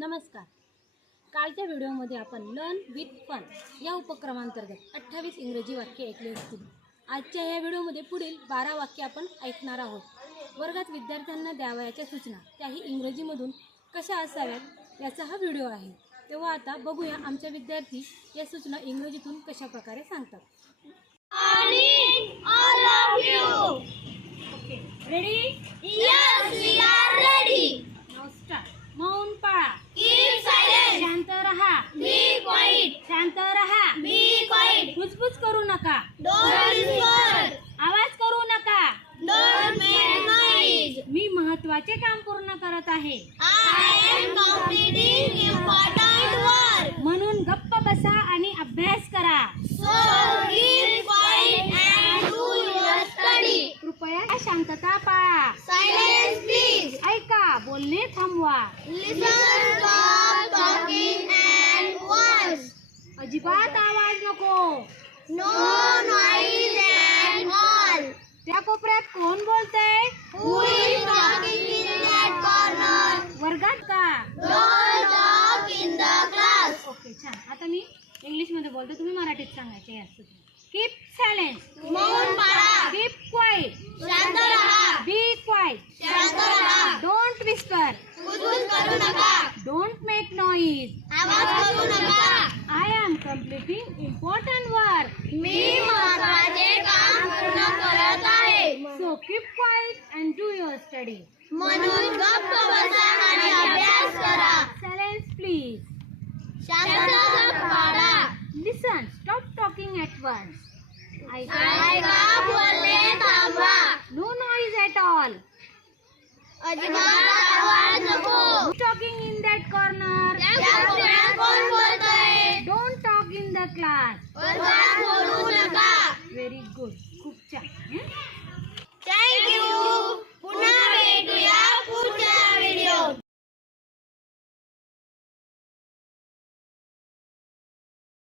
नमस्कार. कालच्या व्हिडिओमध्ये आपण लर्न विथ फन या उपक्रमांतर्गत 28 इंग्रजी वाक्ये ऐकली असतील. आजच्या या व्हिडिओमध्ये पुढील 12 वाक्ये आपण ऐकणार आहोत. वर्गात विद्यार्थ्यांना द्यावयाच्या सूचना त्याही इंग्रजीमधून कशा असाव्यात याचा हा व्हिडिओ आहे. तेव्हा आता बघूया आमचे विद्यार्थी या सूचना इंग्रजीतून कशा प्रकारे सांगतात. All of you. Okay, ready? Yes, we are ready. Now start. मौन पाळा. Keep silent. शांत रहा. Be quiet. शांत रहा. Be quiet. हुजबुज करू नका. Don't whisper. आवाज करू नका. Don't make noise. मी महत्त्वाचे काम पूर्ण करत आहे I am completing important work. म्हणून गप्प बसा आणि अभ्यास करा. So keep quiet and do your study. कृपया शांतता पाळा. Silence, please. ऐका, बोलणे थांबवा. Listen, stop talking and watch. अजिबात आवाज नको. No noise and all. त्या कोपऱ्यात कोण बोलतंय? Who is talking in that corner? वर्गात का? Don't talk in the class. Okay, छान. आता मी इंग्लिश मध्ये बोलतो, तुम्ही मराठीत सांगायचे यात. Keep silence. मौन पाळा. Keep quiet. शांत राहा. Be quiet. शांत राहा. Don't whisper. कुजबुज करू नका. Don't make noise. आवाज करू नका. I am completing important work. मी महत्त्वाचे काम पूर्ण करत आहे. So keep quiet and do your study. म्हणून गप्प बसा आणि अभ्यास करा. Silence, please. शांतता पाळा. Listen. Stop talking at once. ऐका, बोलणे थांबवा. No noise at all. अजिबात आवाज नको. Who's talking in that corner? त्या कोपऱ्यात कोण बोलतंय? Don't talk in the class. वर्गात बोलू नका. Very good. खूप छान.